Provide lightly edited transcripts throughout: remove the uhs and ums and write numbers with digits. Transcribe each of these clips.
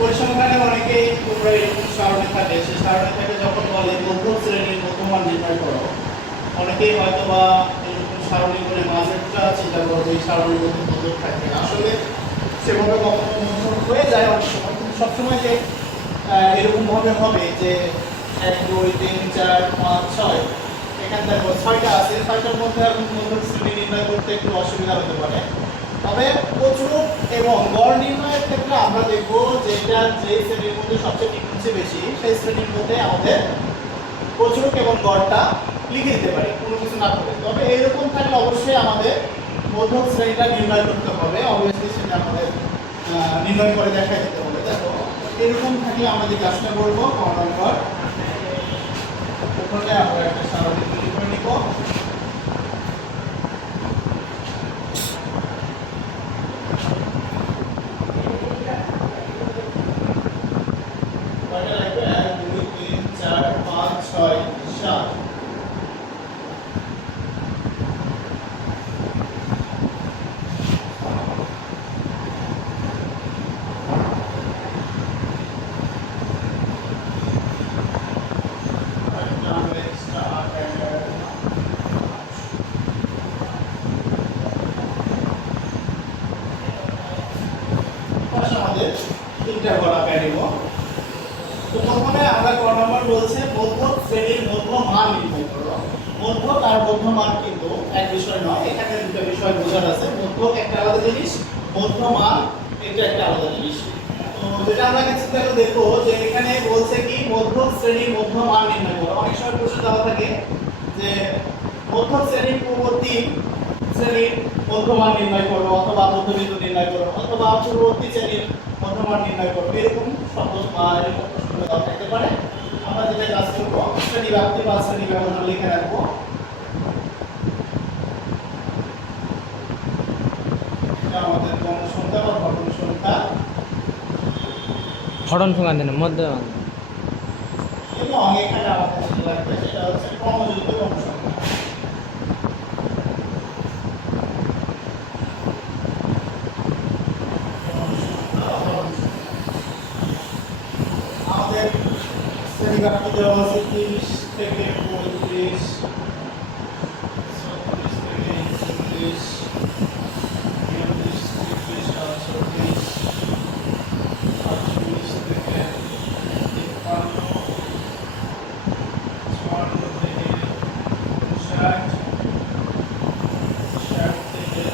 পরিসংখ্যানে অনেকেই তোমরা এরকম সারণী থাকে, সেই সারণী থেকে যখন বলে মধ্যম শ্রেণীর মধ্যমান নির্ণয় করো, অনেকেই হয়তো বা এরকম সারণী করে মাঝেরটা চিন্তা করো যে এই সারণীর মধ্যে মধ্যক থাকে। আসলে সেভাবে কখনো মধ্যক হয়ে যায় অনেক সময়, কিন্তু সবসময় যে এরকমভাবে হবে যে 1 2 3 4 5 6 এখানে দেখো 6টা আছে, 6টার মধ্যে এখন মধ্যক শ্রেণী নির্ণয় করতে একটু অসুবিধা হতে পারে। তবে প্রচুর এবং গড় নির্ণয়ের ক্ষেত্রে আমরা দেখব যে এটা যে শ্রেণীর মধ্যে সবচেয়ে ফ্রিকোয়েন্সি বেশি সেই শ্রেণীর মধ্যে আমাদের প্রচুর এবং গড়টা লিখে দিতে পারি কোনো কিছু না করে। তবে এইরকম থাকলে অবশ্যই আমাদের মধ্যক শ্রেণীটা নির্ণয় করতে হবে, অবভিয়াসলি সেটা আমাদের নির্ণয় করে দেখাই দিতে হবে। দেখো এরকম থাকলে আমরা যে কাজটা করবো ক নম্বর, ওখানে আমরা একটা সারণী তৈরি করে নিব। কয়টা লাগবে? 1 2 3 4 5 6 7। আমাদের তিনটা গড়া পেয়ে নিব। তো প্রথমে আমরা ক নম্বর বলছে মধ্যক শ্রেণীর মধ্যমান নির্ণয় করো। মধ্যক আর মধ্যমান কিন্তু এক বিষয় নয়, এখানে দুটো বিষয় বোঝার আছে। মধ্যক একটা আলাদা জিনিস, মধ্যমান এটা একটা আলাদা জিনিস। তো যেটা আমরা চিন্তা করে দেখবো যে এখানে বলছে কি মধ্যক শ্রেণীর মধ্যমান নির্ণয় করো। অনেক সময় প্রশ্ন দেওয়া থাকে যে মধ্যক শ্রেণীর পূর্ববর্তী শ্রেণীর মধ্যমান নির্ণয় করো, অথবা মধ্যবিন্দু নির্ণয় করো, অথবা পূর্ববর্তী শ্রেণীর মধ্যমান নির্ণয় করো, এরকম শব্দ বা এরকম প্রশ্ন দেওয়া থাকতে পারে। আমরা যেটা কাজ করবো শ্রেণী ব্যাপ্তি বা শ্রেণী ব্যবধান লিখে রাখবো। এটা আমাদের গণসংখ্যা বা ঘটন সংখ্যা, ঘটন সংখ্যা দেন মধ্যে এবং এখানে আমাদের যেটা লাগবে সেটা হচ্ছে ক্রমযুক্ত গণসংখ্যা। আমাদের শ্রেণী ব্যাপ্তি দেওয়া আছে 30 থেকে 35, 36 থেকে 39, 40, 43, 48, 48 থেকে 53, 54 থেকে 59, 60 থেকে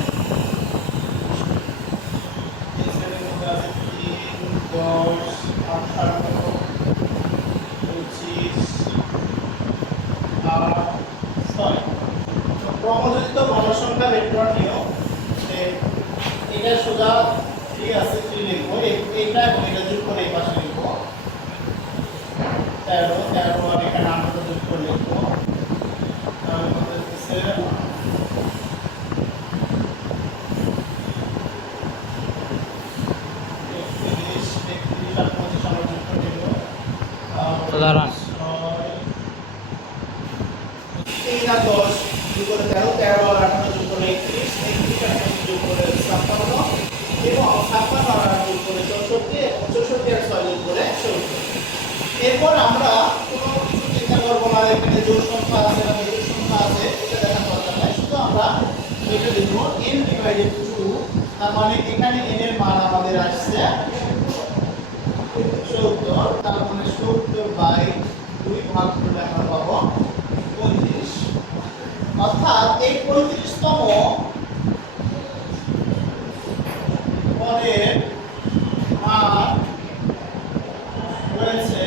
এই শ্রেণীর মধ্যে আছে 3, 10, 18, 25, 8, 6। ক্রমযুক্ত গণসংখ্যা বের করার নিয়ম যে এটা সোজা 3 আছে 3 লিখবো, এইটা এবং এটা যোগ করে এই পাশে লিখবো 13, 13 আর এখানে 18 যোগ করে লিখবো, তাহলে হচ্ছে 31, 31 আর 25 আমরা যোগ করে লিখবো, সাধারণ 3 আর 10 যোগ করে 13, 13 আর 18 যোগ করে 31, 31 আর 25 যোগ করে 57, এবং 56 আর 8 যোগ করে 64, এবং 64 আর 6 যোগ করে 70। এরপর আমরা কোনো কিছু চিন্তা করবো না, এখানে জোড় সংখ্যা আছে না বিজোড় সংখ্যা আছে এটা দেখার দরকার নাই, শুধু আমরা এটা লিখবো n ডিভাইডেড 2। তার মানে এখানে n এর মান আমাদের আসছে 70, তার মানে 70/2 ভাগ করলে আমরা পাবো 35। অর্থাৎ এই 35তম পদের মান রয়েছে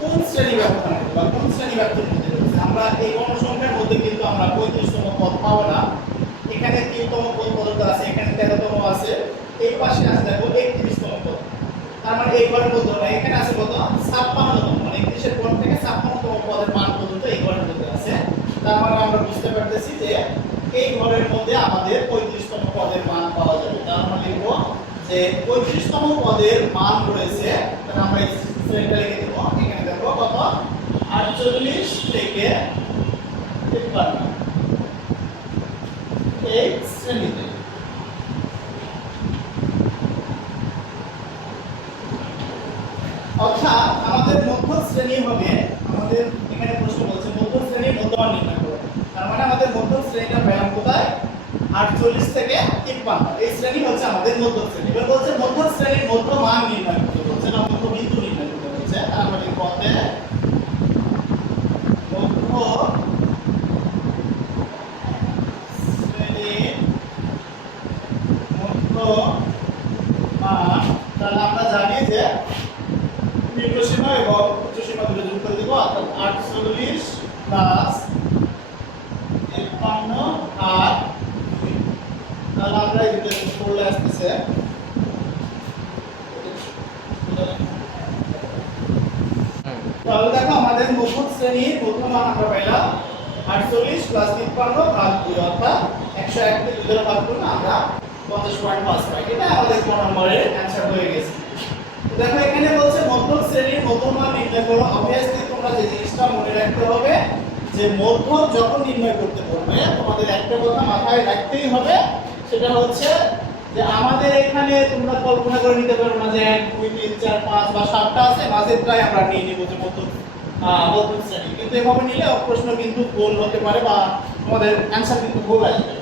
কোন শ্রেণী ব্যবধানে বা কোন শ্রেণী ব্যবধানের মধ্যে রয়েছে। আমরা এই গণসংখ্যার মধ্যে কিন্তু আমরা 35তম পদ পাবো না। এখানে 3তম পদ পদটা আছে, এখানে 13তম আছে, এই পাশে আছে দেখো 31তম পদ। তার মানে এই ঘরের মধ্যে না, এখানে আছে কত 56তম, মানে 31 এর পর থেকে 56তম পদের মান পর্যন্ত এই ঘরের মধ্যে আছে। তার মানে আমরা বুঝতে পারতেছি যে এই ঘরের মধ্যে আমাদের 35তম পদের মান পাওয়া যাবে। তার মানে লিখবো যে 35তম পদের মান রয়েছে, তাহলে আমরা এই শ্রেণীটা লিখে দেব। এখানে দেখো কত 48 থেকে 53 এই শ্রেণীতে। শ্রেণী হবে আমাদের এখানে প্রশ্ন বলছে মধ্যম শ্রেণীর মধ্যমান নির্ণয় করো। তার মানে আমাদের মধ্যম শ্রেণীটা ব্যায়াম কোথায় 48 থেকে 53, এই শ্রেণী হচ্ছে আমাদের মধ্যম শ্রেণী। এবার বলছে মধ্যম শ্রেণীর মধ্যমান নির্ণয় করতে বলছে না মধ্যবিন্দু নির্ণয় করতে বলছে। তার মানে পথে মধ্য শ্রেণীর মধ্যমান, তাহলে আমরা জানি যে নিম্নসীমা এবং উচ্চসীমা দুটো যোগ করে দেব, অর্থাৎ 48 প্লাস 53 আর 2। তাহলে আমরা এই দুটো যোগ করলে আসতেছে তাহলে দেখো আমাদের মধ্যম শ্রেণীর মধ্যমান আমরা পেলাম 48 প্লাস 53 ভাগ 2, অর্থাৎ 101 কে 2 দ্বারা ভাগ করলে আমরা 50.5 পাই। এটা আমাদের 4 নম্বরের অ্যানসার হয়ে গেছে। দেখো এখানে বলছে মধ্যম শ্রেণীর মধ্যমান নির্ণয় করো। অবভিয়াসলি তোমরা যে জিনিসটা মনে রাখতে হবে যে মধ্যম যখন নির্ণয় করতে বলবে তোমাদের একটা কথা মাথায় রাখতেই হবে, সেটা হচ্ছে যে আমাদের এখানে তোমরা কল্পনা করে নিতে পারো না যে 1 2 3 4 5 বা 7টা আছে, মাঝেরটাই আমরা নিয়ে নিব যে মধ্যম শ্রেণী। কিন্তু এভাবে নিলে প্রশ্ন কিন্তু ভুল হতে পারে বা তোমাদের অ্যানসার কিন্তু ভুল আসবে।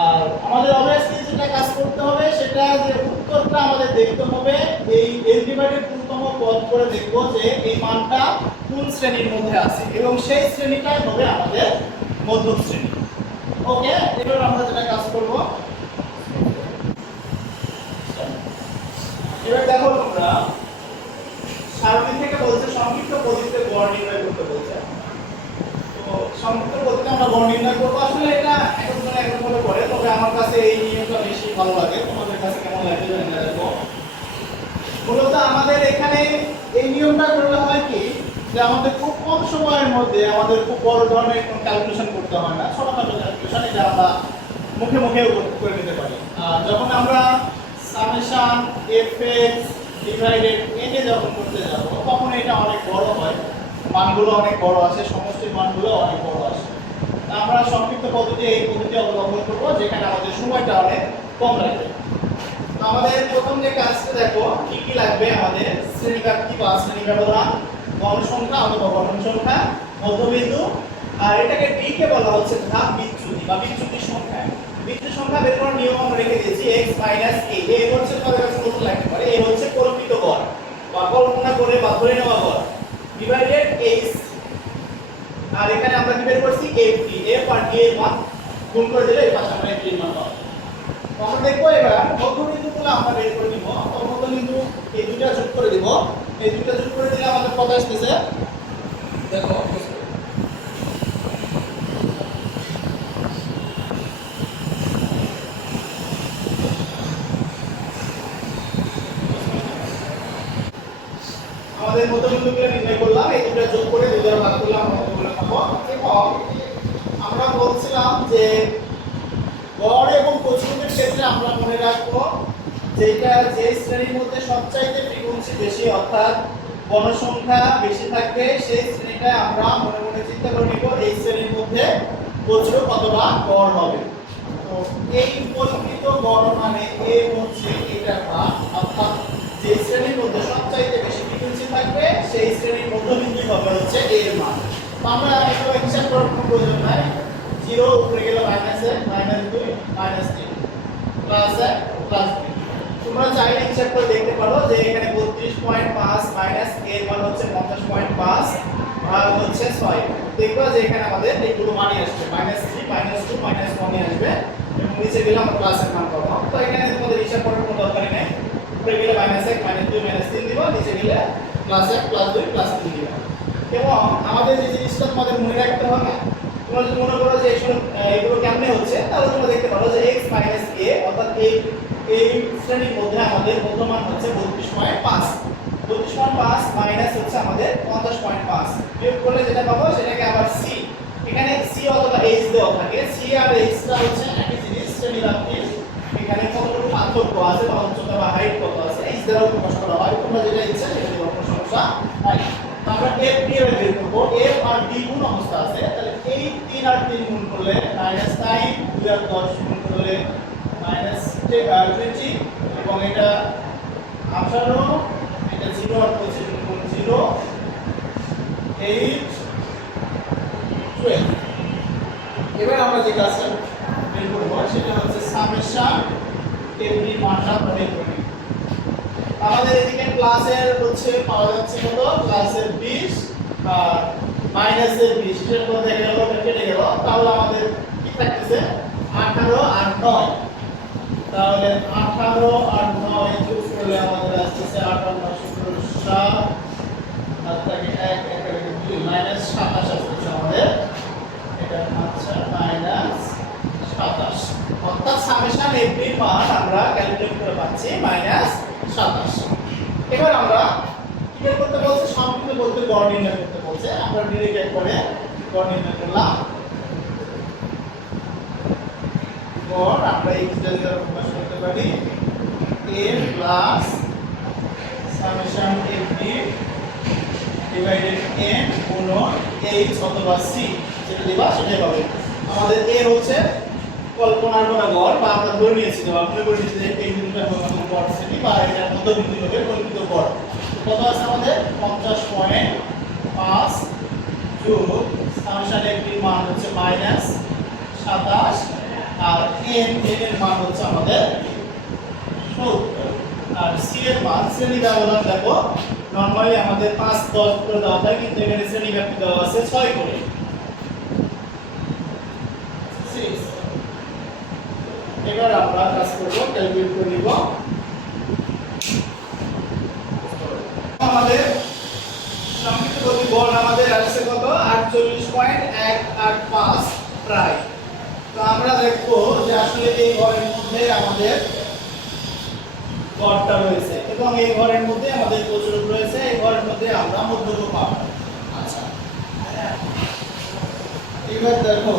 আর আমাদের অবভিয়াসলি যেটা কাজ করতে হবে সেটা যে উত্তরটা আমাদের দেখতে হবে এই এল ডিভাইডেড কোনতম পদ করে দেখব যে এই মানটা কোন শ্রেণীর মধ্যে আছে এবং সেই শ্রেণীটাই হবে আমাদের মধ্যম শ্রেণী। ওকে, এবার আমরা যেটা কাজ করব, এবার দেখো তোমরা সারণী থেকে বলছে সংক্ষিপ্ত পদ্ধতিতে গড় নির্ণয় করতে বলছে। তো সংক্ষিপ্ত পদ্ধতিতে আমরা গড় নির্ণয় করব। আসলে এটা একজন একজন করে করে, তবে আমার কাছে এই নিয়মটা বেশি ভালো লাগে। তোমাদের কাছে কেমন লাগবে জানি না। দেখো মূলত আমাদের এখানে এই নিয়মটা করলে হয় কি যে আমাদের খুব কম সময়ের মধ্যে আমাদের খুব বড় ধরনের কোনো ক্যালকুলেশন করতে হয় না, ছোটখাটো ক্যালকুলেশন এটা আমরা মুখে মুখেও করে নিতে পারি। আর যখন আমরা সামেশন এফএক্স ডিভাইডেড একে যখন করতে যাব তখন এটা অনেক বড় হয়, মানগুলো অনেক বড় আসে, সমষ্টির মানগুলো অনেক বড় আসে। আমরা সংক্ষিপ্ত পদ্ধতি এই পদ্ধতি অবলম্বন করব যেখানে আমাদের সময়টা অনেক কম লাগবে। তো আমাদের প্রথম যে কাজটা দেখো কি কি লাগবে, আমাদের শ্রেণীকাঠি বা শ্রেণী ব্যবধান, গণসংখ্যা অথবা গঠন সংখ্যা, মধ্যবিন্দু, আর এটাকে ডি কে বলা হচ্ছে ধাপ বিচ্যুতি বা বিচ্যুতির সংখ্যা। বিচ্যুতি সংখ্যা বের করার নিয়ম আমরা রেখে দিয়েছি x - a। এ হচ্ছে তোমাদের কাছে নতুন লাগতে পারে, এ হচ্ছে কল্পিত গড় বা কল্পনা করে বা ধরে নেওয়া গড়, ডিভাইডেড h, আর এখানে আমরা কি বের করছি ft, f আর d এর মান গুণ করে দিলে এই পাশে আমরা f এর মান পাবো। তো আমরা দেখবো এবার মধ্যবিন্দুগুলো আমরা বের করে নিব। তো মধ্যবিন্দু এই দুটো যোগ করে দিব, এই দুটো যোগ করে দিলে আমাদের কত আসছে দেখো। আমাদের মধ্যবিন্দুগুলো নির্ণয় করলাম, এই দুটো যোগ করে 2 দ্বারা ভাগ করলাম, আমরা মধ্যবিন্দু পাবো। এবং আমরা বলছিলাম যে গড় এবং প্রচুরের ক্ষেত্রে আমরা মনে রাখবো যেটা যে শ্রেণীর মধ্যে সবচাইতে ফ্রিকোয়েন্সি বেশি অর্থাৎ গণসংখ্যা বেশি থাকবে সেই শ্রেণীটা আমরা মনে মনে চিন্তা করে নিব এই শ্রেণীর মধ্যে প্রচুর কতটা গড় হবে। তো এই পরিকৃত গড় মানে এ হচ্ছে এটার মান, অর্থাৎ যে শ্রেণীর মধ্যে সবচাইতে বেশি ফ্রিকোয়েন্সি থাকবে সেই শ্রেণীর মধ্যবিন্দু হবে হচ্ছে এর মান। তো আমরা এটা হিসাব করার কোনো প্রয়োজন নাই, 0 উপরে গেলে -1 -2 -3 প্লাস 1 প্লাস 2। তোমরা চাইলে হিসাব করে দেখতে পারো যে এখানে 32.5 মাইনাস এর মান হচ্ছে 50.5 আর হচ্ছে 6। দেখবা যে এখানে আমাদের এইগুলো মানই আসবে -3 -2 -1 আসবে এবং নিচে গেলে আমরা প্লাসের মান পাবো। তো এখানে তোমাদের হিসাব করার কোনো দরকার নেই, উপরে গেলে -1 -2 -3 দিবা, নিচে গেলে +1 +2 +3 দিবা। এবং আমাদের যে জিনিসটা তোমাদের মনে রাখতে হবে, তোমরা যদি মনে করো যে এগুলো কেমনে হচ্ছে তাহলে তোমরা দেখতে পারো যে x - a অর্থাৎ এই শ্রেণীর মধ্যে আমাদের মধ্যমান হচ্ছে 32.5, 32.5 মাইনাস হচ্ছে আমাদের 50.5, বিয়োগ করলে যেটা পাবো সেটাকে আবার c, এখানে c অথবা h দেওয়া থাকে, c আর h টা হচ্ছে একই জিনিস, শ্রেণীলাভটি এখানে কতটুকু পার্থক্য আছে বা উচ্চতা বা হাইট কত আছে h দ্বারা প্রকাশ করা হয়। তোমরা যেটা ইচ্ছা সেটা দিয়ে কোনো সমস্যা নাই। আমরা f d এর বের করব, f আর d গুণ অবস্থা আছে, তাহলে এই 3 আর 3 গুণ করলে -9, 2 আর 10 গুণ করলে -20 এবং এটা 18, এটা 0 আর 25 গুণ 0 8 12। এবার আমরা যে কাজটা বের করব সেটা হচ্ছে সামেশন এভরি মানটা আমরা বের করি। আমাদের এদিকে ক্লাসের হচ্ছে পাওয়া যাচ্ছে কত, ক্লাসের 20 আর মাইনাসের 20 এর মধ্যে গেল কেটে গেল, তাহলে আমাদের কি থাকতেছে 18 আর 9। তাহলে 18 আর 9 যোগ করলে আমাদের আসছে 18 9 17 7 আর থাকে 1 1 এর 2 মাইনাস 27 আসছে আমাদের। এটা হচ্ছে মাইনাস 27, অর্থাৎ সামেশন এফবির মান আমরা ক্যালকুলেট করে পাচ্ছি মাইনাস 27। এবার আমরা কি বের করতে বলছে, সংক্ষিপ্ত বলতে গড় নির্ণয় করতে বলছে। আমরা ডিরেক্ট একবারে গড় নির্ণয় করলাম। গড় আমরা x দ্বারা প্রকাশ করতে পারি a plus summation fb divided n গুণন h অথবা c, যেটা দিবা সেটাই হবে। আমাদের a হচ্ছে কল্পনার করা গড়, বা আমরা ধরে নিয়েছি যে আমরা করে নিয়েছি যে এই বিন্দুটা হবে গড় শ্রেণী বা এটা মধ্যবিন্দু হবে কল্পিত গড়। কত আছে আমাদের 50.5 যোগ সামেশন fb এর মান হচ্ছে মাইনাস 27 আর n এর মান হচ্ছে আমাদের 70 আর c এর মান শ্রেণী ব্যবধান দেখো নরমালি আমাদের 5 10 করে দেওয়া থাকে, কিন্তু এখানে শ্রেণী ব্যাপ্তি দেওয়া আছে 6 করে 6। এবার আমরা কাজ করব, ক্যালকুলেট করে নিব। আমাদের সংক্ষিপ্ত গতি গড় আমাদের আসছে কত 48.185 প্রায়। তো আমরা দেখব যে আসলে এই ঘরের মধ্যে আমাদের গড়টা রয়েছে এবং এই ঘরের মধ্যে আমাদের প্রচুর রয়েছে, এই ঘরের মধ্যে আমরা মধ্যক পাবো। আচ্ছা, এবার দেখো